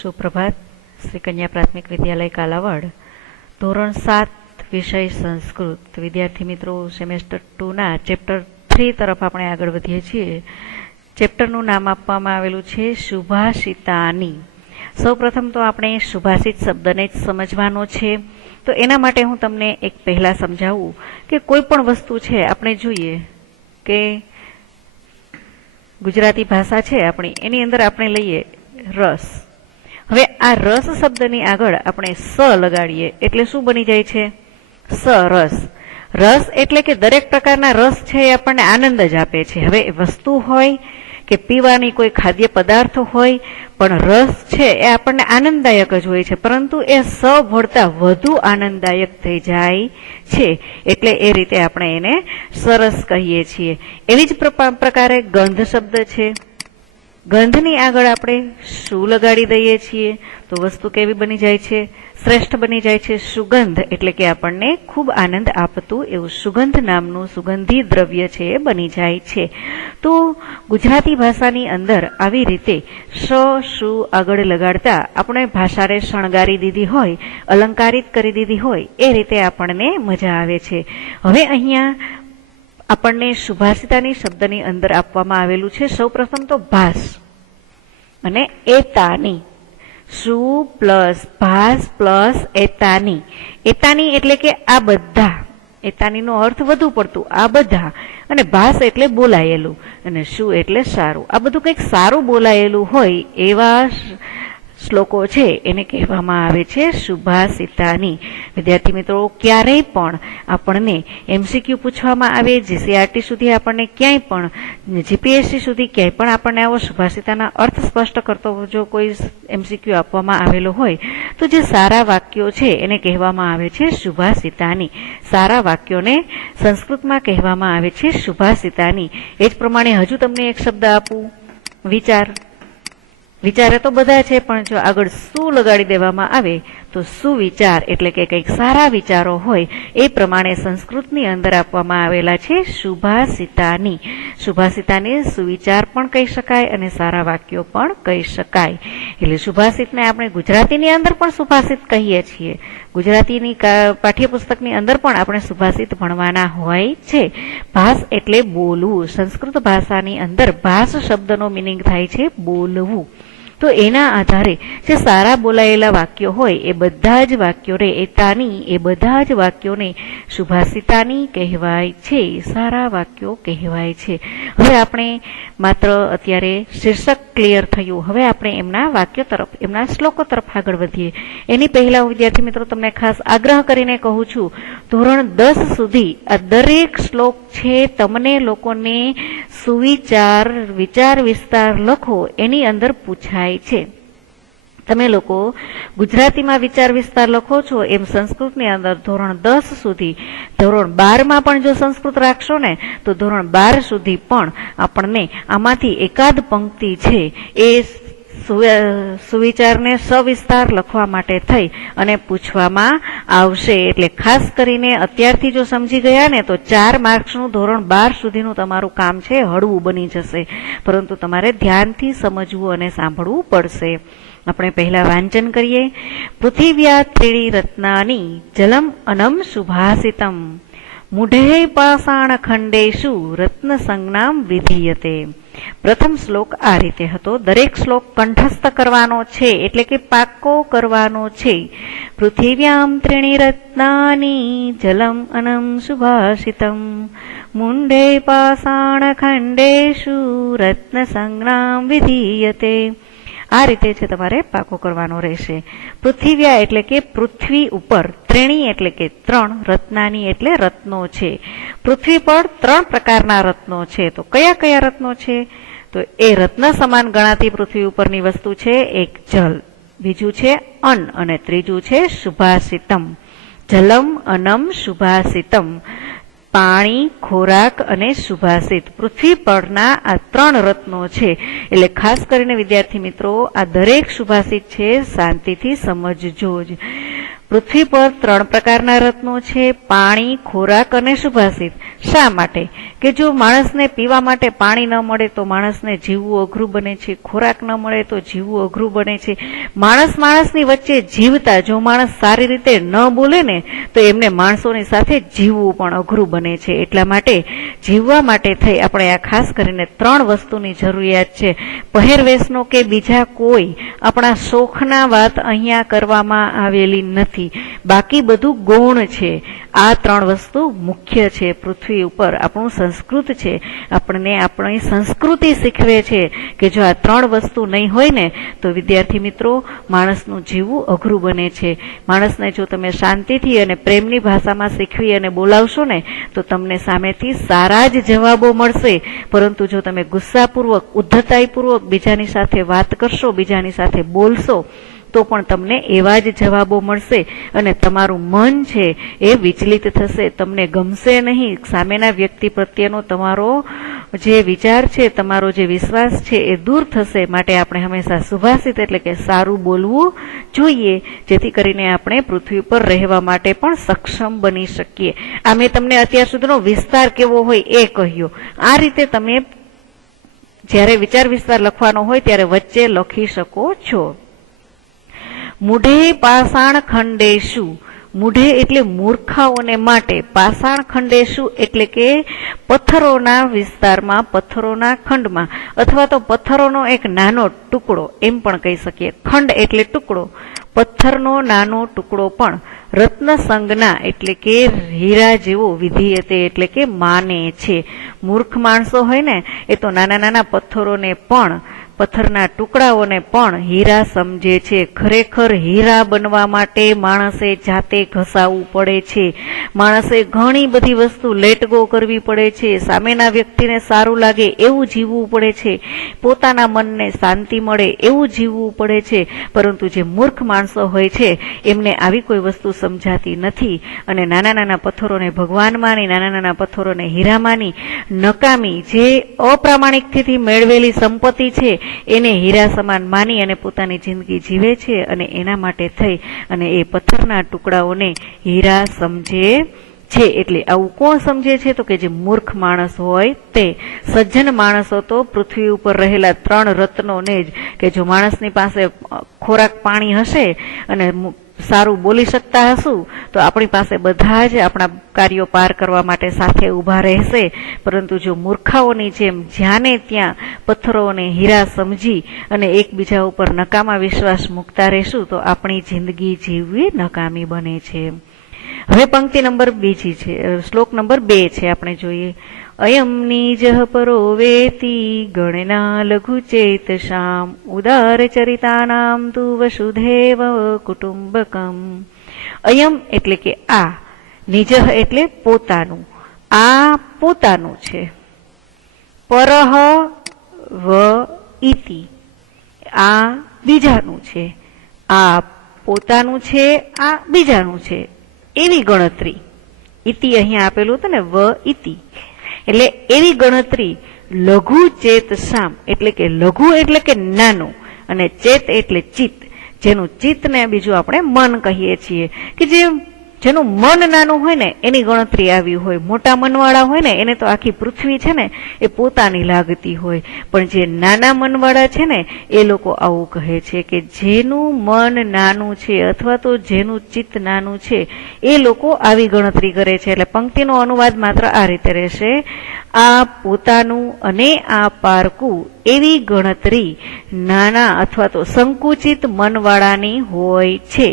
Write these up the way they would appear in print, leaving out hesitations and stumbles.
સુપ્રભાત. શ્રી કન્યા પ્રાથમિક વિદ્યાલય કાલાવડ, ધોરણ 7, વિષય સંસ્કૃત. વિદ્યાર્થી મિત્રો, સેમેસ્ટર 2ના ચેપ્ટર 3 તરફ આપણે આગળ વધીએ છીએ. ચેપ્ટરનું નામ આપવામાં આવેલું છે સુભાષિતાની. સૌપ્રથમ તો આપણે સુભાષિત શબ્દને જ સમજવાનો છે. તો એના માટે હું તમને એક પહેલા સમજાવું કે કોઈ પણ વસ્તુ છે આપણે જોઈએ કે ગુજરાતી ભાષા છે આપણી, એની અંદર આપણે લઈએ રસ. હવે આ રસ શબ્દની આગળ આપણે સ લગાડીએ એટલે શું બની જાય છે? સરસ. રસ એટલે કે દરેક પ્રકારના રસ છે એ આપણને આનંદ જ આપે છે. હવે વસ્તુ હોય કે પીવાની કોઈ ખાદ્ય પદાર્થ હોય, પણ રસ છે એ આપણને આનંદદાયક જ હોય છે, પરંતુ એ સ ભળતા વધુ આનંદદાયક થઈ જાય છે. એટલે એ રીતે આપણે એને સરસ કહીએ છીએ. એવી જ પ્રકારે ગંધ શબ્દ છે. ગંધની આગળ આપણે શું લગાડી દઈએ છીએ તો વસ્તુ કેવી બની જાય છે? શ્રેષ્ઠ બની જાય છે. સુગંધ એટલે કે આપણને ખૂબ આનંદ આપતું એવું સુગંધ નામનું સુગંધી દ્રવ્ય છે એ બની જાય છે. તો ગુજરાતી ભાષાની અંદર આવી રીતે શું આગળ લગાડતા આપણે ભાષાને શણગારી દીધી હોય, અલંકારિત કરી દીધી હોય, એ રીતે આપણને મજા આવે છે. હવે અહીંયા આપણને સુભાષિતાની શબ્દની અંદર આપવામાં આવેલું છે સૌપ્રથમ તો ભાસ અને એતાની. સુ પ્લસ ભાસ પ્લસ એતાની. એતાની એટલે કે આ બધા. એતાનીનો અર્થ વધુ પડતું આ બધા. અને ભાસ એટલે બોલાયેલું, અને શું એટલે સારું. આ બધું કંઈક સારું બોલાયેલું હોય એવા શ્લોકો છે એને કહેવામાં આવે છે સુભાષિતાની. વિદ્યાર્થી મિત્રો, ક્યારેય પણ આપણને MCQ પૂછવામાં આવે, GCRT સુધી આપણને ક્યાંય પણ, GPSC સુધી ક્યાંય પણ આપણને આવો સુભાષિતાના અર્થ સ્પષ્ટ કરતો જો કોઈ MCQ આપવામાં આવેલો હોય તો જે સારા વાક્યો છે એને કહેવામાં આવે છે સુભાષિતાની. સારા વાક્યોને સંસ્કૃતમાં કહેવામાં આવે છે સુભાષિતાની. એ જ પ્રમાણે હજુ તમને એક શબ્દ આપું, વિચાર. વિચારે તો બધા છે, પણ જો આગળ શું લગાડી દેવામાં આવે તો સુવિચાર એટલે કે કંઈક સારા વિચારો હોય એ પ્રમાણે સંસ્કૃતની અંદર આપવામાં આવેલા છે સુભાષિતાની. સુભાષિતાને સુવિચાર પણ કહી શકાય અને સારા વાક્યો પણ કહી શકાય. એટલે સુભાષિતને આપણે ગુજરાતીની અંદર પણ સુભાષિત કહીએ છીએ. ગુજરાતીની પાઠ્યપુસ્તકની અંદર પણ આપણે સુભાષિત ભણવાના હોય છે. ભાસ એટલે બોલવું. સંસ્કૃત ભાષાની અંદર ભાસ શબ્દનો મિનિંગ થાય છે બોલવું. તો એના આધારે જે સારા બોલાયેલા વાક્યો હોય એ બધા જ વાક્યોને એતાની, એ બધા જ વાક્યોને સુભાષિતાની કહેવાય છે, સારા વાક્યો કહેવાય છે. હવે આપણે માત્ર અત્યારે શીર્ષક ક્લિયર થયું, હવે આપણે એમના વાક્યો તરફ, એમના શ્લોકો તરફ આગળ વધીએ. એની પહેલા વિદ્યાર્થી મિત્રો તમને ખાસ આગ્રહ કરીને કહું છું, ધોરણ 10 સુધી આ દરેક શ્લોક છે તમને લોકોને સુવિચાર, વિચાર વિસ્તાર લખો એની અંદર પૂછાય છે. તમે લોકો ગુજરાતીમાં વિચાર વિસ્તાર લખો છો એમ સંસ્કૃતની અંદર ધોરણ 10 સુધી, ધોરણ 12માં પણ જો સંસ્કૃત રાખશો ને તો ધોરણ 12 સુધી પણ આપણને આમાંથી એકાદ પંક્તિ છે એ સુવિચારને સવિસ્તાર લખવા માટે થઈ અને પૂછવામાં આવશે. એટલે ખાસ કરીને અત્યારથી જો સમજી ગયા ને તો 4 માર્ક્સનું ધોરણ 12 સુધીનું તમારું કામ છે હળવું બની જશે, પરંતુ તમારે ધ્યાનથી સમજવું અને સાંભળવું પડશે. આપણે પહેલા વાંચન કરીએ. પૃથિવ્યા ત્રીણી રત્નાની જલમ અનમ સુભાષિતમ મૂઢે પાષાણ ખંડેશુ રત્ન સંજ્ઞામ વિધીયતે. પ્રથમ શ્લોક આ રીતે હતો. દરેક શ્લોક કંઠસ્થ કરવાનો છે એટલે કે પાકો કરવાનો છે. પૃથિવ્યામ ત્રીણી રત્નાની જલમ અનમ સુભાષિતમ મૂઢે પાષાણ ખંડેશુ રત્ન સંજ્ઞામ વિધીયતે. આ રીતે છે તમારે પાકો કરવાનો રહેશે. પૃથિવ્યા એટલે કે પૃથ્વી ઉપર, ત્રેણી એટલે કે 3, રત્નાની એટલે રત્નો છે. પૃથ્વી પર 3 પ્રકારના રત્નો છે. તો કયા કયા રત્નો છે? તો એ રત્ન સમાન ગણાતી પૃથ્વી ઉપરની વસ્તુ છે એક જલ, બીજું છે અન્ન અને ત્રીજું છે સુભાષિતમ. જલમ, અન્નમ, સુભાષિતમ. પાણી, ખોરાક અને સુભાષિત. પૃથ્વી પરના આ 3 રત્નો છે. એટલે ખાસ કરીને વિદ્યાર્થી મિત્રો આ દરેક સુભાષિત છે શાંતિથી સમજજો જ. પૃથ્વી પર 3 પ્રકારના રત્નો છે: પાણી, ખોરાક અને સુભાષિત. શા માટે? કે જો માણસને પીવા માટે પાણી ન મળે તો માણસને જીવવું અઘરું બને છે, ખોરાક ન મળે તો જીવવું અઘરું બને છે. માણસની વચ્ચે જીવતા જો માણસ સારી રીતે ન બોલે ને તો એમને માણસોની સાથે જીવવું પણ અઘરું બને છે. એટલા માટે જીવવા માટે થઈ આપણે આ ખાસ કરીને 3 વસ્તુની જરૂરિયાત છે. પહેરવેશનો કે બીજા કોઈ આપણા શોખના વાત અહીંયા કરવામાં આવેલી નથી. બાકી બધું ગૌણ છે. આ 3 વસ્તુ મુખ્ય છે. પૃથ્વી ઉપર આપણું સંસ્કૃત છે, આપણને આપણી સંસ્કૃતિ શીખવે છે કે જો આ 3 વસ્તુ નહીં હોય ને તો વિદ્યાર્થી મિત્રો માણસનું જીવવું અઘરું બને છે. માણસને જો તમે શાંતિથી અને પ્રેમની ભાષામાં શીખવી અને બોલાવશો ને તો તમને સામેથી સારા જ જવાબો મળશે. પરંતુ જો તમે ગુસ્સાપૂર્વક, ઉદ્ધતાઈપૂર્વક બીજાની સાથે વાત કરશો, બીજાની સાથે બોલશો તો પણ તમને એવા જ જવાબો મળશે અને તમારું મન છે એ વિચલિત થશે. તમને ગમશે નહીં. સામેના વ્યક્તિ પ્રત્યેનો તમારો જે વિચાર છે, તમારો જે વિશ્વાસ છે એ દૂર થશે. માટે આપણે હંમેશા સુભાષિત એટલે કે સારું બોલવું જોઈએ, જેથી કરીને આપણે પૃથ્વી પર રહેવા માટે પણ સક્ષમ બની શકીએ. આ મેં તમને અત્યાર સુધીનો વિસ્તાર કેવો હોય એ કહ્યું. આ રીતે તમે જ્યારે વિચાર વિસ્તાર લખવાનો હોય ત્યારે વચ્ચે લખી શકો છો. મૂઢે પાષાણ ખંડેશુ. મૂઢે એટલે મૂર્ખાઓને માટે, પાષાણ ખંડેશુ એટલે કે પથ્થરોના વિસ્તારમાં, પથ્થરોના ખંડમાં, અથવા તો પથ્થરોનો એક નાનો ટુકડો એમ પણ કહી શકીએ. ખંડ એટલે ટુકડો, પથ્થરનો નાનો ટુકડો પણ રત્ન સંજ્ઞા એટલે કે હીરા જેવો વિધીયતે એટલે કે માને છે. મૂર્ખ માણસો હોય ને એ તો નાના નાના પથ્થરોને પણ, પથ્થરના ટુકડાઓને પણ હીરા સમજે છે. ખરેખર હીરા બનવા માટે માણસે જાતે ઘસાવવું પડે છે. માણસે ઘણી બધી વસ્તુ લેટ ગો કરવી પડે છે. સામેના વ્યક્તિને સારું લાગે એવું જીવવું પડે છે. પોતાના મનને શાંતિ મળે એવું જીવવું પડે છે. પરંતુ જે મૂર્ખ માણસો હોય છે એમને આવી કોઈ વસ્તુ સમજાતી નથી અને નાના નાના પથ્થરોને ભગવાન માની, નાના નાના પથ્થરોને હીરા માની, નકામી જે અપ્રામાણિકથી મેળવેલી સંપત્તિ છે એને હીરા સમાન માની અને પોતાની જિંદગી જીવે છે. અને એના માટે થઈ અને એ પથ્થરના ટુકડાઓને હીરા સમજે છે. એટલે આવું કોણ સમજે છે? તો કે જે મૂર્ખ માણસ હોય તે. સજ્જન માણસો તો પૃથ્વી ઉપર રહેલા 3 રત્નોને જ, કે જો માણસની પાસે ખોરાક પાણી હશે અને સારું બોલી શકતા હશું તો આપણી પાસે બધા જ આપણા કાર્યો પાર કરવા માટે સાથે ઊભા રહેશે. પરંતુ જો મૂર્ખાઓની જેમ જ્યાંને ત્યાં પથ્થરોને હીરા સમજી અને એકબીજા ઉપર નકામા વિશ્વાસ મૂકતા રહેશું તો આપણી જિંદગી જીવવી નકામી બને છે. હવે પંક્તિ નંબર 2 છે, શ્લોક નંબર 2 છે, આપણે જોઈએ. અયમ નિજઃ પરો વેતી ગણના લઘુ ચેતશામ ઉદાર ચરિતાનામ તુ વસુધૈવ કુટુંબકમ. અયમ એટલે કે આ, નિજઃ એટલે પોતાનું, આ પોતાનું છે. પરહ વ ઇતિ આ બીજાનું છે. આ પોતાનું છે, આ બીજાનું છે એવી ગણતરી. ઇતિ અહીંયા આપેલું હતું ને, વ ઇતિ એટલે એવી ગણતરી. લઘુ ચેત શામ એટલે કે લઘુ એટલે કે નાનું અને ચેત એટલે ચિત્ત, જેનું ચિત્તને બીજું આપણે મન કહીએ છીએ. કે જેનું મન નાનું હોય ને એની ગણતરી આવી હોય. મોટા મનવાળા હોય ને એને તો આખી પૃથ્વી છે ને એ પોતાની લાગતી હોય. પણ જે નાના મનવાળા છે ને એ લોકો આવું કહે છે કે જેનું મન નાનું છે અથવા તો જેનું ચિત્ત નાનું છે એ લોકો આવી ગણતરી કરે છે. એટલે પંક્તિનો અનુવાદ માત્ર આ રીતે રહેશે: આ પોતાનું અને આ પારકું એવી ગણતરી નાના અથવા તો સંકુચિત મનવાળાની હોય છે.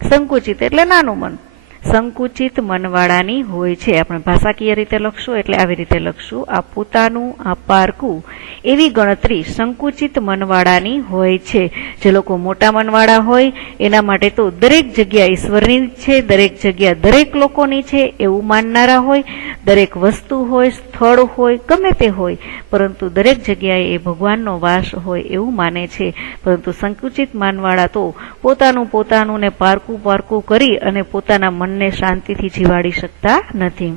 સંકુચિત એટલે નાનું મન, સંકુચિત મનવાળાની હોય છે. આપણે ભાષાકીય રીતે લખશું એટલે આવી રીતે લખશું: આ પોતાનું, આ પારકું એવી ગણતરી સંકુચિત મનવાળાની હોય છે. જે લોકો મોટા મનવાળા હોય એના માટે તો દરેક જગ્યા ઈશ્વરની છે, દરેક જગ્યા દરેક લોકોની છે એવું માનનારા હોય. દરેક વસ્તુ હોય, સ્થળ હોય, ગમે તે હોય, પરંતુ દરેક જગ્યાએ એ ભગવાનનો વાસ હોય એવું માને છે. પરંતુ સંકુચિત મનવાળા તો પોતાનું ને પારકું કરી અને પોતાના મનને શાંતિથી જીવાડી શકતા નથી.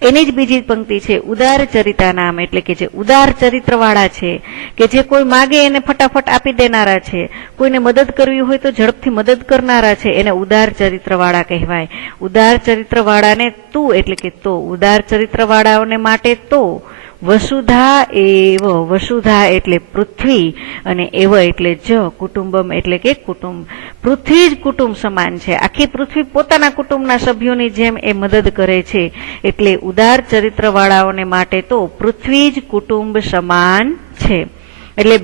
એની જ બીજી પંક્તિ છે ઉદાર ચરિતા નામ, એટલે કે જે ઉદાર ચરિત્ર વાળા છે, કે જે કોઈ માગે એને ફટાફટ આપી દેનારા છે, કોઈને મદદ કરવી હોય તો ઝડપથી મદદ કરનારા છે, એને ઉદાર ચરિત્ર વાળા કહેવાય. ઉદાર ચરિત્ર વાળાને તું એટલે કે તો, ઉદાર ચરિત્ર વાળાઓને માટે તો વસુધા એવ, વસુધા એટલે પૃથ્વી અને એવ એટલે જ કુટુંબમ એટલે કે કુટુંબ. પૃથ્વી જ કુટુંબ સમાન છે, આખી પૃથ્વી પોતાના કુટુંબના સભ્યોની જેમ એ મદદ કરે છે. એટલે ઉદાર ચરિત્ર વાળાઓને માટે તો પૃથ્વી જ કુટુંબ સમાન છે. એટલે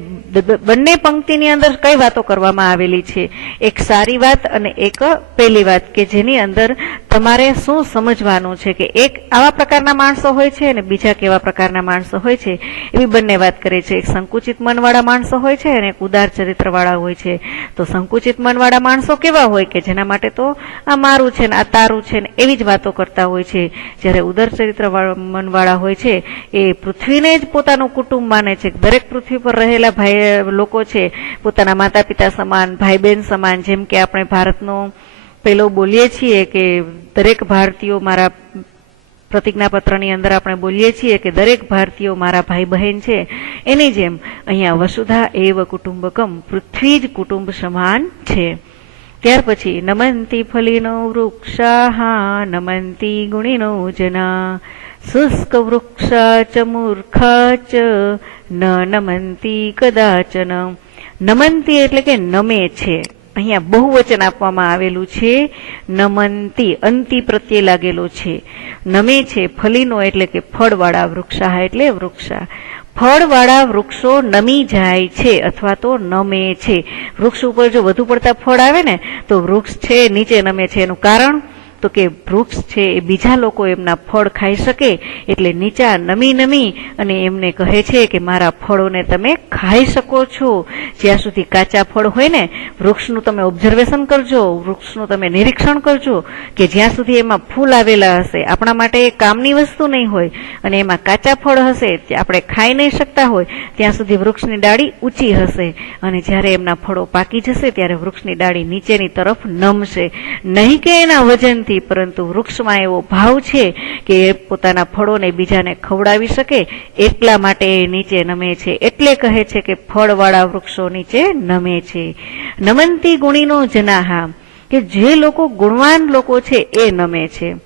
બંને પંક્તિની અંદર કઈ વાતો કરવામાં આવેલી છે? એક સારી વાત અને એક પહેલી વાત, કે જેની અંદર તમારે શું સમજવાનું છે કે એક આવા પ્રકારના માણસો હોય છે અને બીજા કેવા પ્રકારના માણસો હોય છે, એવી બંને વાત કરે છે. એક સંકુચિત મનવાળા માણસો હોય છે અને એક ઉદાર ચરિત્ર વાળા હોય છે. તો સંકુચિત મનવાળા માણસો કેવા હોય કે જેના માટે તો આ મારું છે ને આ તારું છે ને એવી જ વાતો કરતા હોય છે. જ્યારે ઉદાર ચરિત્ર મનવાળા હોય છે એ પૃથ્વીને જ પોતાનું કુટુંબ માને છે. દરેક પૃથ્વી પર રહેલા ભાઈ લોકો છે પોતાના માતા પિતા સમાન, ભાઈ બહેન સમાન. જેમ કે આપણે ભારતનો પેલો બોલીએ છીએ કે દરેક ભારતીયો મારા, પ્રતિજ્ઞાપત્રની અંદર આપણે બોલીએ છીએ કે દરેક ભારતીયો મારા ભાઈ બહેન છે, એની જેમ અહીંયા વસુધા એવ કુટુંબકમ, પૃથ્વી જ કુટુંબ સમાન છે. ત્યાર પછી નમંતી ફલીનો વૃક્ષા નમંતી ગુણીનો જના શુષ્ક વૃક્ષા ચ મૂર્ખા ચ ન નમંતી કદાચન. નમંતી એટલે કે નમે છે. અહીંયા બહુવચન આપવામાં આવેલું છે. નમંતી અંતિ પ્રત્યે લાગેલો છે. નમે છે ફલીનો એટલે કે ફળવાળા, વૃક્ષા એટલે વૃક્ષા. ફળવાળા વૃક્ષો નમી જાય છે અથવા તો નમે છે. વૃક્ષ ઉપર જો વધુ પડતા ફળ આવે ને તો વૃક્ષ છે નીચે નમે છે. એનું કારણ તો કે વૃક્ષ છે એ બીજા લોકો એમના ફળ ખાઈ શકે એટલે નીચા નમી નમી અને એમને કહે છે કે મારા ફળોને તમે ખાઈ શકો છો. જ્યાં સુધી કાચા ફળ હોય ને, વૃક્ષનું તમે ઓબ્ઝર્વેશન કરજો, વૃક્ષનું તમે નિરીક્ષણ કરજો કે જ્યાં સુધી એમાં ફૂલ આવેલા હશે, આપણા માટે એ કામની વસ્તુ નહીં હોય અને એમાં કાચા ફળ હશે, આપણે ખાઈ નહીં શકતા હોય, ત્યાં સુધી વૃક્ષની ડાળી ઊંચી હશે અને જ્યારે એમના ફળો પાકી જશે ત્યારે વૃક્ષની ડાળી નીચેની તરફ નમશે. નહીં કે એના વજન, પરંતુ વૃક્ષમાં એવો ભાવ છે કે એ પોતાના ફળોને બીજાને ખવડાવી શકે એટલા માટે એ નીચે નમે છે. એટલે કહે છે કે ફળવાળા વૃક્ષો નીચે નમે છે. નમંતી ગુણીનો જનાહા, કે જે લોકો ગુણવાન લોકો છે એ નમે છે.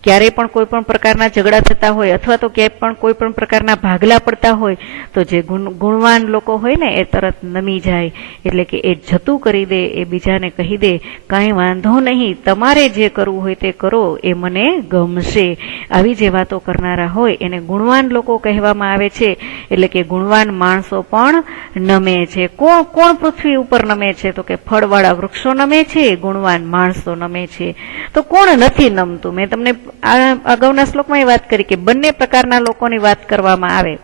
ક્યારેય પણ કોઈ પણ પ્રકારના ઝઘડા થતા હોય અથવા તો ક્યાંય પણ કોઈ પણ પ્રકારના ભાગલા પડતા હોય તો જે ગુણવાન લોકો હોય ને એ તરત નમી જાય. એટલે કે એ જતું કરી દે, એ બીજાને કહી દે કાંઈ વાંધો નહીં, તમારે જે કરવું હોય તે કરો, એ મને ગમશે. આવી જે વાતો કરનારા હોય એને ગુણવાન લોકો કહેવામાં આવે છે. એટલે કે ગુણવાન માણસો પણ નમે છે. કોણ પૃથ્વી ઉપર નમે છે? તો કે ફળવાળા વૃક્ષો નમે છે, ગુણવાન માણસો નમે છે. તો કોણ નથી નમતું? મેં તમને અગાઉના શ્લોકમાં એ વાત કરી કે બંને પ્રકારના લોકોની વાત કરવામાં આવે.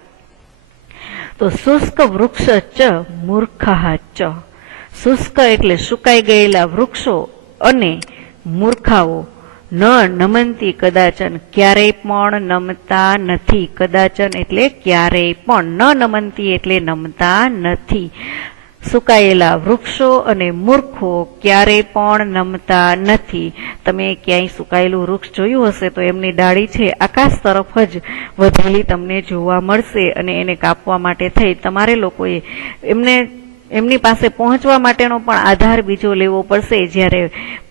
તો શુષ્ક વૃક્ષ ચ મૂર્ખા ચ, શુષ્ક એટલે સુકાઈ ગયેલા વૃક્ષો અને મૂર્ખાઓ ન નમંતી કદાચન, ક્યારેય પણ નમતા નથી. કદાચન એટલે ક્યારેય પણ, ન નમંતી એટલે નમતા નથી. સુકાયેલા વૃક્ષો અને મૂર્ખો ક્યારેય પણ નમતા નથી. તમે ક્યાંય સુકાયેલું વૃક્ષ જોયું હશે તો એમની ડાળી છે આકાશ તરફ જ વધેલી તમને જોવા મળશે અને એને કાપવા માટે થઈ તમારે લોકોએ એમની પાસે પહોંચવા માટેનો પણ આધાર બીજો લેવો પડશે. જ્યારે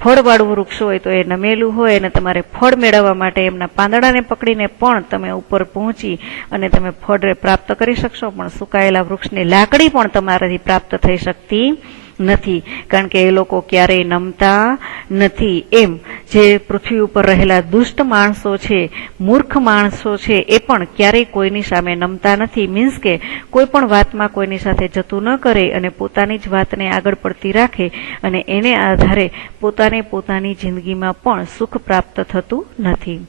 ફળવાળું વૃક્ષ હોય તો એ નમેલું હોય અને તમારે ફળ મેળવવા માટે એમના પાંદડાને પકડીને પણ તમે ઉપર પહોંચી અને તમે ફળ પ્રાપ્ત કરી શકશો, પણ સુકાયેલા વૃક્ષની લાકડી પણ તમારાથી પ્રાપ્ત થઈ શકતી નથી, કારણ કે એ લોકો ક્યારેય નમતા નથી. એમ જે પૃથ્વી ઉપર રહેલા દુષ્ટ માણસો છે, મૂર્ખ માણસો છે, એ પણ ક્યારેય કોઈની સામે નમતા નથી. મીન્સ કે કોઈ પણ વાતમાં કોઈની સાથે જતું ન કરે અને પોતાની જ વાતને આગળ પડતી રાખે અને એને આધારે પોતાની જિંદગીમાં પણ સુખ પ્રાપ્ત થતું નથી.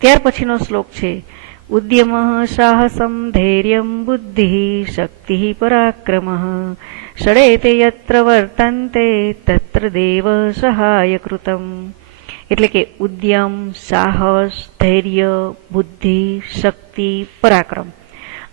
ત્યાર પછીનો શ્લોક છે ઉદ્યમ સાહસમ ધૈર્યમ બુદ્ધિ શક્તિ પરાક્રમ ષડેતે યત્ર વર્તન્તે તત્ર દેવ સહાય કૃતમ. એટલે કે ઉદ્યમ, સાહસ, ધૈર્ય, બુદ્ધિ, શક્તિ, પરાક્રમ,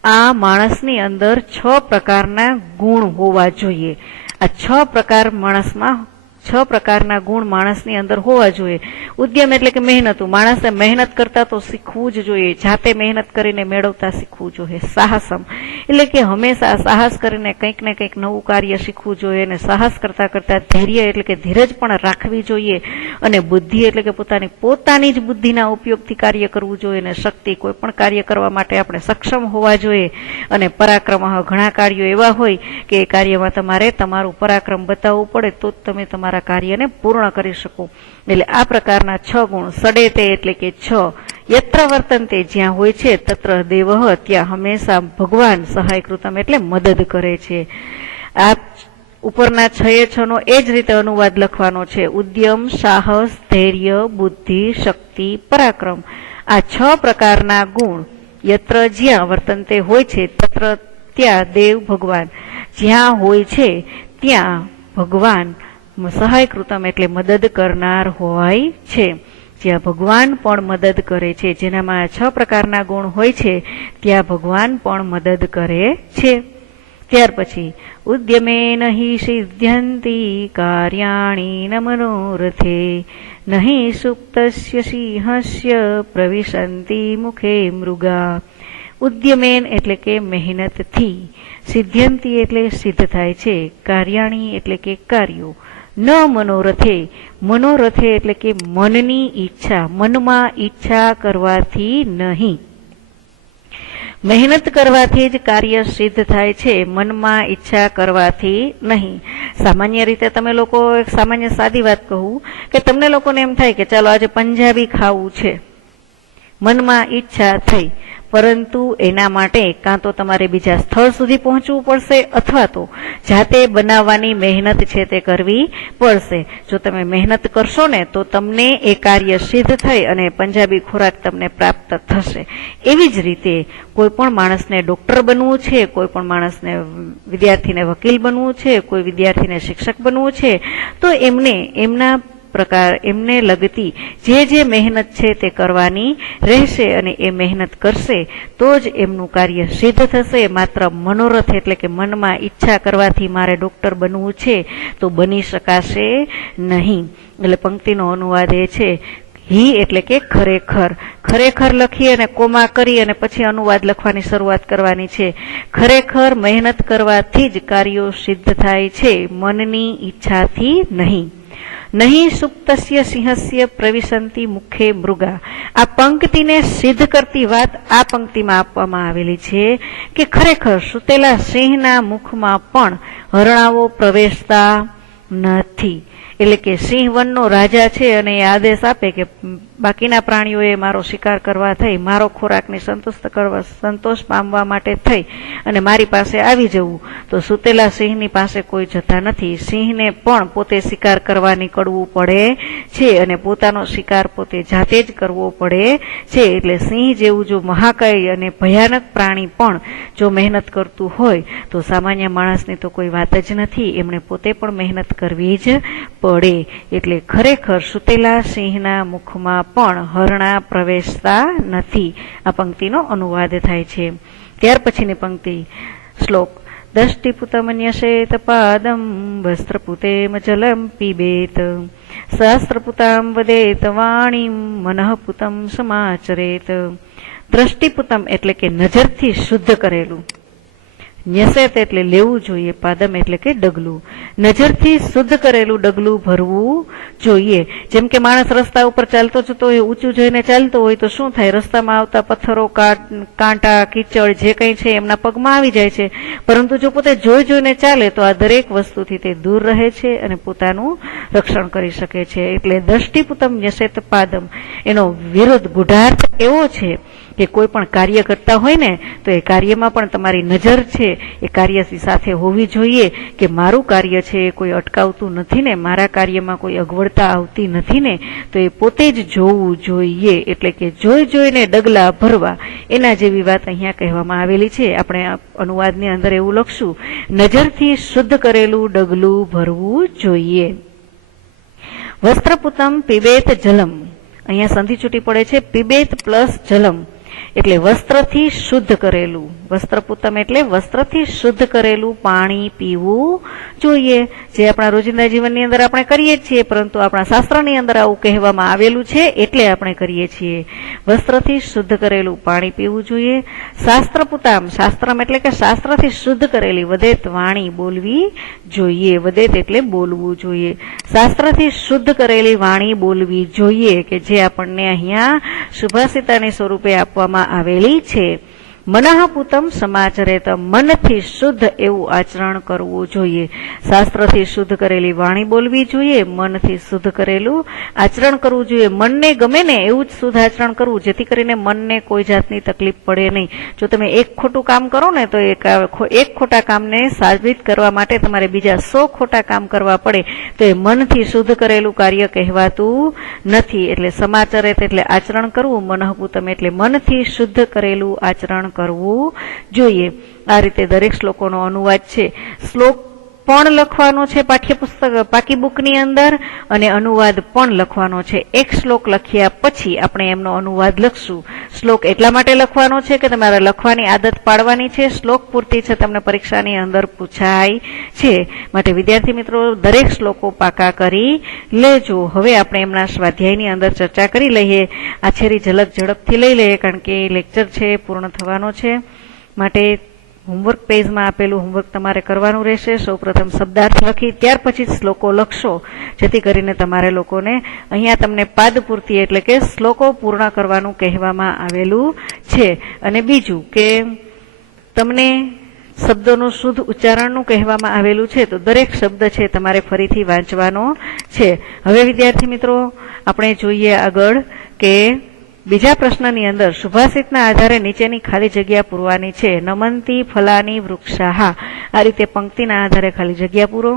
આ માણસની અંદર 6 પ્રકારના ગુણ હોવા જોઈએ. આ 6 પ્રકાર માણસમાં 6 પ્રકારના ગુણ માણસની અંદર હોવા જોઈએ. ઉદ્યમ એટલે કે મહેનતું. માણસે મહેનત કરતા તો શીખવું જ જોઈએ, જાતે મહેનત કરીને મેળવતા શીખવું જોઈએ. સાહસમ એટલે કે હંમેશા સાહસ કરીને કંઈક ને કંઈક નવું કાર્ય શીખવું જોઈએ, અને સાહસ કરતા કરતા ધૈર્ય એટલે કે ધીરજ પણ રાખવી જોઈએ, અને બુદ્ધિ એટલે કે પોતાની જ બુદ્ધિના ઉપયોગથી કાર્ય કરવું જોઈએ, અને શક્તિ કોઈ પણ કાર્ય કરવા માટે આપણે સક્ષમ હોવા જોઈએ, અને પરાક્રમ ઘણા કાર્યો એવા હોય કે એ કાર્યમાં તમારે તમારું પરાક્રમ બતાવવું પડે તો જ તમે તમારા કાર્યને પૂર્ણ કરી શકો. એટલે આ પ્રકારના 6 ગુણ. સડેતે એટલે કે 6. યત્ર વર્તનતે જ્યાં હોય છે, તત્ર દેવઃ ત્યાં હંમેશા ભગવાન સહાયકૃતમ એટલે મદદ કરે છે. આ ઉપરના 6 નો એ જ રીતે અનુવાદ લખવાનો છે. ઉદ્યમ, સાહસ, ધૈર્ય, બુદ્ધિ, શક્તિ, પરાક્રમ આ 6 પ્રકારના ગુણ યત્ર જ્યાં વર્તનતે હોય છે, તત્ર ત્યાં દેવ ભગવાન જ્યાં હોય છે ત્યાં ભગવાન સહાયકૃતમ એટલે મદદ કરનાર હોય છે. જ્યાં ભગવાન પણ મદદ કરે છે, જેનામાં 6 પ્રકારના ગુણ હોય છે ત્યાં ભગવાન પણ મદદ કરે છે. ત્યાર પછી ઉદ્યમે નહિ સિદ્ધ્યંતિ કાર્યાણિ ન મનોરથે નહિ સુપ્તસ્ય સિંહસ્ય પ્રવિશંતિ મુખે મૃગા. ઉદ્યમેન એટલે કે મહેનતથી, સિદ્ધ્યંતિ એટલે સિદ્ધ થાય છે, કાર્યાણી એટલે કે કાર્યો, ન મનોરથે, મનોરથે એટલે કે મનની ઈચ્છા, મનમાં ઈચ્છા કરવાથી નહીં. મહેનત કરવાથી જ કાર્ય સિદ્ધ થાય છે, મનમાં ઈચ્છા કરવાથી નહીં. સામાન્ય રીતે તમે લોકો, એક સામાન્ય સાદી વાત કહું કે તમને લોકોને એમ થાય કે ચાલો આજે પંજાબી ખાવું છે, મનમાં ઈચ્છા થઈ, પરંતુ એના માટે કાં તો તમારે બીજા સ્થળ સુધી પહોંચવું પડશે અથવા તો જાતે બનાવવાની મહેનત છે તે કરવી પડશે. જો તમે મહેનત કરશો ને તો તમને એ કાર્ય સિદ્ધ થઈ અને પંજાબી ખોરાક તમને પ્રાપ્ત થશે. એવી જ રીતે કોઈ પણ માણસને ડોક્ટર બનવું છે, કોઈ પણ માણસને વિદ્યાર્થીને વકીલ બનવું છે, કોઈ વિદ્યાર્થીને શિક્ષક બનવું છે, તો એમને લગતી જે મહેનત છે તે કરવાની રહેશે, અને એ મહેનત કરશે તો જ એમનું કાર્ય સિદ્ધ થશે. માત્ર મનોરથ એટલે કે મનમાં ઈચ્છા કરવાથી મારે ડોક્ટર બનવું છે તો બની શકાશે નહીં. એટલે પંક્તિનો અનુવાદ એ છે, હી એટલે કે ખરેખર. ખરેખર લખી અને કોમા કરી અને પછી અનુવાદ લખવાની શરૂઆત કરવાની છે. ખરેખર મહેનત કરવાથી જ કાર્યો સિદ્ધ થાય છે, મનની ઈચ્છાથી નહીં. નહીં સુપ્તસ્ય સિંહસ્ય પ્રવિશંતિ મુખે મૃગા. આ પંક્તિને સિદ્ધ કરતી વાત આ પંક્તિમાં આપવામાં આવેલી છે કે ખરેખર સૂતેલા સિંહના મુખમાં પણ હરણાઓ પ્રવેશતા નથી. એટલે કે સિંહ વનનો રાજા છે અને એ આદેશ આપે કે બાકીના પ્રાણીઓએ મારો શિકાર કરવા થઈ, મારો ખોરાકને સંતોષ પામવા માટે થઈ અને મારી પાસે આવી જવું, તો સૂતેલા સિંહની પાસે કોઈ જતા નથી. સિંહને પણ પોતે શિકાર કરવા નીકળવું પડે છે અને પોતાનો શિકાર પોતે જાતે જ કરવો પડે છે. એટલે સિંહ જેવું જો મહાકાય અને ભયાનક પ્રાણી પણ જો મહેનત કરતું હોય તો સામાન્ય માણસની તો કોઈ વાત જ નથી, એમણે પોતે પણ મહેનત કરવી જ પડે. એટલે ખરેખર સૂતેલા સિંહના મુખમાં પણ હરણા પ્રવેશતા નથી. આ પંક્તિનો અનુવાદ થાય છે. ત્યાર પછીની પંક્તિ શ્લોક. દષ્ટિપુતમન્યસેત પાદમ વસ્ત્રપુતેમ જલમ પીબેત શાસ્ત્રપુતામ વદેત વાણીમ મનઃપુતમ સમાચરેત. દ્રષ્ટિપુતમ એટલે કે નજરથી શુદ્ધ કરેલું, ન્યસેત એટલે લેવું જોઈએ, પાદમ એટલે કે ડગલું, નજરથી શુદ્ધ કરેલું ડગલું ભરવું જોઈએ. જેમ કે માણસ રસ્તા ઉપર ચાલતો જતો હોય, ઊંચું જોઈને ચાલતો હોય તો શું થાય, રસ્તામાં આવતા પથ્થરો, કાંટા, કીચડ જે કંઈ છે એમના પગમાં આવી જાય છે, પરંતુ જો પોતે જોઈને ચાલે તો આ દરેક વસ્તુથી તે દૂર રહે છે અને પોતાનું રક્ષણ કરી શકે છે. એટલે દ્રષ્ટિપુતમ ન્યસેત પાદમ એનો વિરુદ્ધ ગુઢાર્થ એવો છે કે કોઈ પણ કાર્ય કરતા હોય ને તો એ કાર્યમાં પણ તમારી નજર છે એ કાર્યથી સાથે હોવી જોઈએ કે મારું કાર્ય છે એ કોઈ અટકાવતું નથી ને, મારા કાર્યમાં કોઈ અગવડતા આવતી નથી ને, તો એ પોતે જ જોવું જોઈએ. એટલે કે જોઈને ડગલા ભરવા, એના જેવી વાત અહીંયા કહેવામાં આવેલી છે. આપણે અનુવાદની અંદર એવું લખશું, નજરથી શુદ્ધ કરેલું ડગલું ભરવું જોઈએ. વસ્ત્રપુતમ પીબેત જલમ, અહીંયા સંધિ છૂટી પડે છે, પીબેત પ્લસ જલમ. એટલે વસ્ત્રથી શુદ્ધ કરેલું, વસ્ત્રપૂતમ એટલે વસ્ત્રથી શુદ્ધ કરેલું પાણી પીવું જોઈએ, જે આપણા રોજિંદા જીવનની અંદર આપણે કરીએ છીએ, પરંતુ આપણા શાસ્ત્રની અંદર આવું કહેવામાં આવેલું છે એટલે આપણે કરીએ છીએ. વસ્ત્રથી શુદ્ધ કરેલું પાણી પીવું જોઈએ. શાસ્ત્રપૂતામ, શાસ્ત્રમ એટલે કે શાસ્ત્રથી શુદ્ધ કરેલી વદેત વાણી બોલવી જોઈએ. વદેત એટલે બોલવું જોઈએ. શાસ્ત્રથી શુદ્ધ કરેલી વાણી બોલવી જોઈએ કે જે આપણને અહીંયા સુભાષિતાની સ્વરૂપે આપવામાં આવેલી છે. મનઃપૂતમ સમાચરેત, મનથી શુદ્ધ એવું આચરણ કરવું જોઈએ. શાસ્ત્રથી શુદ્ધ કરેલી વાણી બોલવી જોઈએ, મનથી શુદ્ધ કરેલું આચરણ કરવું જોઈએ. મનને ગમે ને એવું જ શુદ્ધ આચરણ કરવું, જેથી કરીને મનને કોઈ જાતની તકલીફ પડે નહીં. જો તમે એક ખોટું કામ કરો ને તો એક ખોટા કામને સાબિત કરવા માટે તમારે બીજા 100 ખોટા કામ કરવા પડે, તો એ મનથી શુદ્ધ કરેલું કાર્ય કહેવાતું નથી. એટલે સમાચરેત એટલે આચરણ કરવું, મનઃપૂતમ એટલે મનથી શુદ્ધ કરેલું આચરણ કરવું જોઈએ. આ રીતે દરેક શ્લોકોનો અનુવાદ છે. શ્લોક પણ લખવાનો છે પાઠ્યપુસ્તક પાકી બુકની અંદર, અને અનુવાદ પણ લખવાનો છે. એક શ્લોક લખ્યા પછી આપણે એમનો અનુવાદ લખશું. શ્લોક એટલા માટે લખવાનો છે કે તમારે લખવાની આદત પાડવાની છે. શ્લોક પૂરતી છે તમને પરીક્ષાની અંદર પૂછાય છે, માટે વિદ્યાર્થી મિત્રો દરેક શ્લોકો પાકા કરી લેજો. હવે આપણે એમના સ્વાધ્યાયની અંદર ચર્ચા કરી લઈએ. આછેરી ઝલક ઝડપથી લઈ લઈએ, કારણ કે લેક્ચર છે પૂર્ણ થવાનો છે. માટે હોમવર્ક પેજમાં આપેલું હોમવર્ક તમારે કરવાનું રહેશે. સૌપ્રથમ શબ્દાર્થ લખી ત્યાર પછી શ્લોકો લખશો, જેથી કરીને તમારે લોકોને અહીંયા તમને પાદ પૂર્તિ એટલે કે શ્લોકો પૂર્ણ કરવાનું કહેવામાં આવેલું છે. અને બીજું કે તમને શબ્દોનું શુદ્ધ ઉચ્ચારણનું કહેવામાં આવેલું છે, તો દરેક શબ્દ છે તમારે ફરીથી વાંચવાનો છે. હવે વિદ્યાર્થી મિત્રો આપણે જોઈએ આગળ કે બીજા પ્રશ્નની અંદર સુભાષિતના આધારે નીચેની ખાલી જગ્યા પૂરવાની છે. નમંતી ફલાની વૃક્ષાહ, આ રીતે પંક્તિના આધારે ખાલી જગ્યા પૂરો.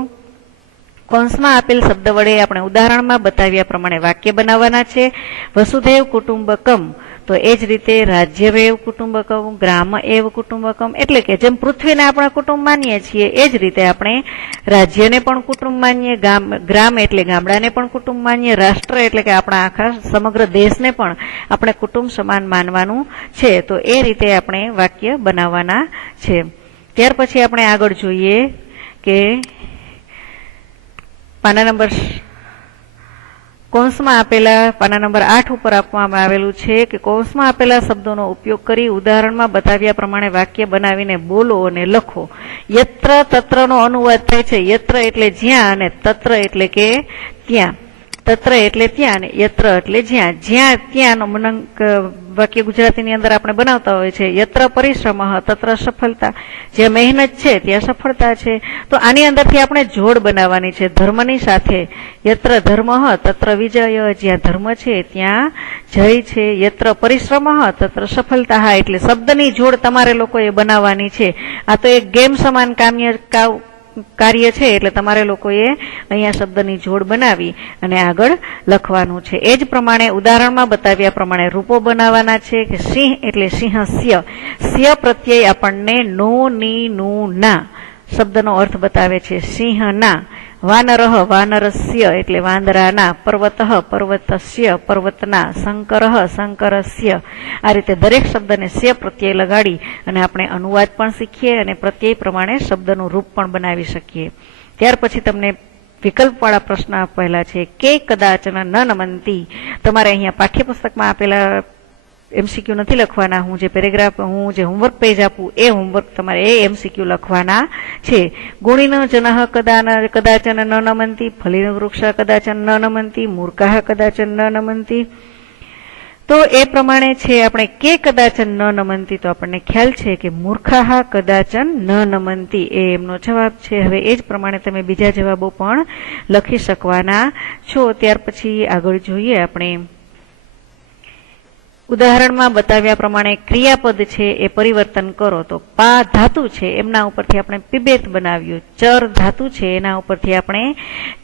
કૌંસમાં આપેલ શબ્દ વડે આપણે ઉદાહરણમાં બતાવ્યા પ્રમાણે વાક્ય બનાવવાના છે. વસુધૈવ કુટુંબકમ, તો એ જ રીતે રાજ્યમેવ કુટુંબકમ, ગ્રામ એવ કુટુંબકમ, એટલે કે જેમ પૃથ્વીને આપણે કુટુંબ માનીએ છીએ એ જ રીતે આપણે રાજ્યને પણ કુટુંબ માનીએ, ગ્રામ એટલે ગામડાને પણ કુટુંબ માનીએ, રાષ્ટ્ર એટલે કે આપણા આખા સમગ્ર દેશને પણ આપણે કુટુંબ સમાન માનવાનું છે. તો એ રીતે આપણે વાક્ય બનાવવાના છે. ત્યાર પછી આપણે આગળ જોઈએ કે પાના નંબર કૌંસમાં આપેલા પાના નંબર 8 ઉપર આપવામાં આવેલું છે કે કૌંસમાં આપેલા શબ્દોનો ઉપયોગ કરી ઉદાહરણમાં બતાવ્યા પ્રમાણે વાક્ય બનાવીને બોલો અને લખો. યત્ર તત્રનો અનુવાદ થાય છે. યત્ર એટલે જ્યાં અને તત્ર એટલે કે ત્યાં. તત્ર એટલે ત્યાં અને યત્ર એટલે જ્યાં. જ્યાં ત્યાંનો વાક્ય ગુજરાતીની અંદર આપણે બનાવતા હોય છે. યત્ર પરિશ્રમ તત્ર સફળતા, જ્યાં મહેનત છે ત્યાં સફળતા છે. તો આની અંદરથી આપણે જોડ બનાવવાની છે ધર્મની સાથે. યત્ર ધર્મ તત્ર વિજય, જ્યાં ધર્મ છે ત્યાં જય છે. યત્ર પરિશ્રમ તત્ર સફળતા, એટલે શબ્દની જોડ તમારે લોકોએ બનાવવાની છે. આ તો એક ગેમ સમાન કાર્ય છે, એટલે તમારે લોકોએ અહીંયા શબ્દની જોડ બનાવી અને આગળ લખવાનું છે. એ જ પ્રમાણે ઉદાહરણમાં બતાવ્યા પ્રમાણે રૂપો બનાવવાના છે કે સિંહ એટલે સિંહસ્ય. સ્ય પ્રત્યય આપણને નો ની નું ના શબ્દનો અર્થ બતાવે છે. સિંહના. વાનરઃ વાનરસ્ય એટલે વાંદરાના. પર્વતઃ પર્વતસ્ય પર્વતના. શંકરઃ શંકરસ્ય. આ રીતે દરેક શબ્દને સ્ય પ્રત્યય લગાડી અને આપણે અનુવાદ પણ શીખીએ અને પ્રત્યય પ્રમાણે શબ્દનું રૂપ પણ બનાવી શકીએ. ત્યાર પછી તમને વિકલ્પવાળા પ્રશ્ન આપેલા છે કે કદાચન ન નમંતી. તમારે અહીંયા પાઠ્યપુસ્તકમાં આપેલા MCQ નથી લખવાના. હું જે પેરેગ્રાફ હું જે હોમવર્ક પેજ આપું એ હોમવર્ક તમારે એ MCQ લખવાના છે. ગુણીનો જનઃ કદાચન ન નમંતી, ફલીનો વૃક્ષ કદાચન ન નમંતી, મૂર્ખાહ કદાચન ન નમંતી. તો એ પ્રમાણે છે આપણે કે કદાચન ન નમંતી, તો આપણને ખ્યાલ છે કે મૂર્ખાહ કદાચન ન નમંતી એ એમનો જવાબ છે. હવે એ જ પ્રમાણે તમે બીજા જવાબો પણ લખી શકવાના છો. ત્યાર પછી આગળ જોઈએ આપણે ઉદાહરણમાં બતાવ્યા પ્રમાણે ક્રિયાપદ છે એ પરિવર્તન કરો. તો પા ધાતુ છે એમના ઉપરથી આપણે પિબેત બનાવ્યું. ચર ધાતુ છે એના ઉપરથી આપણે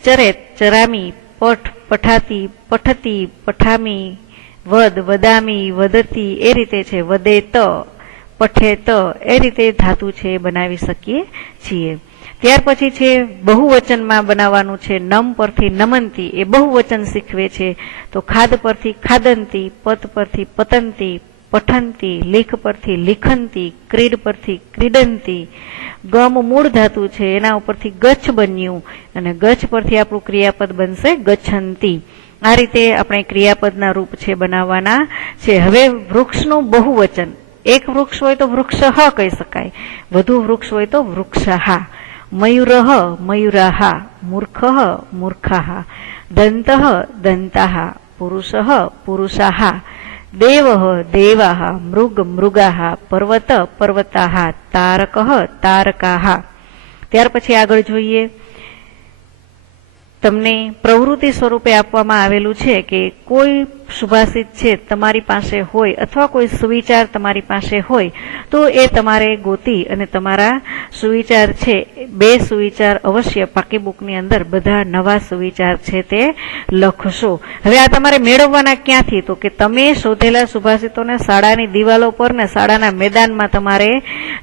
ચરેત, ચરામી, પઠ, પઠાતી, પઠતી, પઠામી, વદ, વદામી, વદતી, એ રીતે છે વદેત, પઠેત, એ રીતે ધાતુ છે બનાવી શકીએ છીએ. ત્યાર પછી છે બહુવચનમાં બનાવવાનું છે. નમ પરથી નમંતી એ બહુવચન શીખવે છે. તો ખાદ પરથી ખાદંતી, પત પરથી પતંતી, પઠંતી, લીખ પરથી લિખંતી, ક્રીડ પરથી ક્રીડંતી. ગમ મૂળ ધાતુ છે, એના ઉપરથી ગચ્છ બન્યું અને ગચ્છ પરથી આપણું ક્રિયાપદ બનશે ગચ્છંતી. આ રીતે આપણે ક્રિયાપદના રૂપ છે બનાવવાના છે. હવે વૃક્ષનું બહુવચન, એક વૃક્ષ હોય તો વૃક્ષ કહી શકાય, વધુ વૃક્ષ હોય તો વૃક્ષા. મયુરઃ મયુરાહા, મૂર્ખઃ મૂર્ખાઃ, દંતઃ દંતાઃ, પુરુષઃ પુરુષાઃ, દેવઃ દેવાઃ, મૃગ મૃગાઃ, પર્વત પર્વતાઃ, તારકઃ તારકાઃ. ત્યાર પછી આગળ જોઈએ, તમને પ્રવૃત્તિ સ્વરૂપે આપવામાં આવેલું છે કે કોઈ સુભાષિત છે તમારી પાસે હોય અથવા કોઈ સુવિચાર તમારી પાસે હોય તો એ તમારે ગોતી અને તમારા સુવિચાર છે, બે સુવિચાર અવશ્ય પાકી બુકની અંદર બધા નવા સુવિચાર છે તે લખશો. હવે આ તમારે મેળવવાના ક્યાંથી? તો કે તમે શોધેલા સુભાષિતોને શાળાની દિવાલો પર ને શાળાના મેદાનમાં તમારે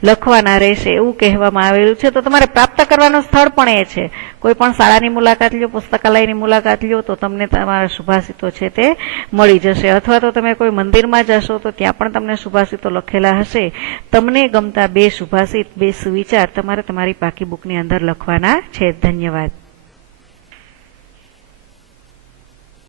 લખવાના રહેશે એવું કહેવામાં આવેલું છે. તો તમારે પ્રાપ્ત કરવાનું સ્થળ પણ એ છે. કોઈ પણ શાળાની મુલાકાત લ્યો, પુસ્તકાલયની મુલાકાત લ્યો તો તમને તમારા સુભાષિતો છે તે મળી જશે. અથવા તો તમે કોઈ મંદિરમાં જશો તો ત્યાં પણ તમને સુભાષિતો લખેલા હશે. તમને ગમતા બે સુભાષિત, બે સુવિચાર તમારે તમારી પાકી બુકની અંદર લખવાના છે. ધન્યવાદ.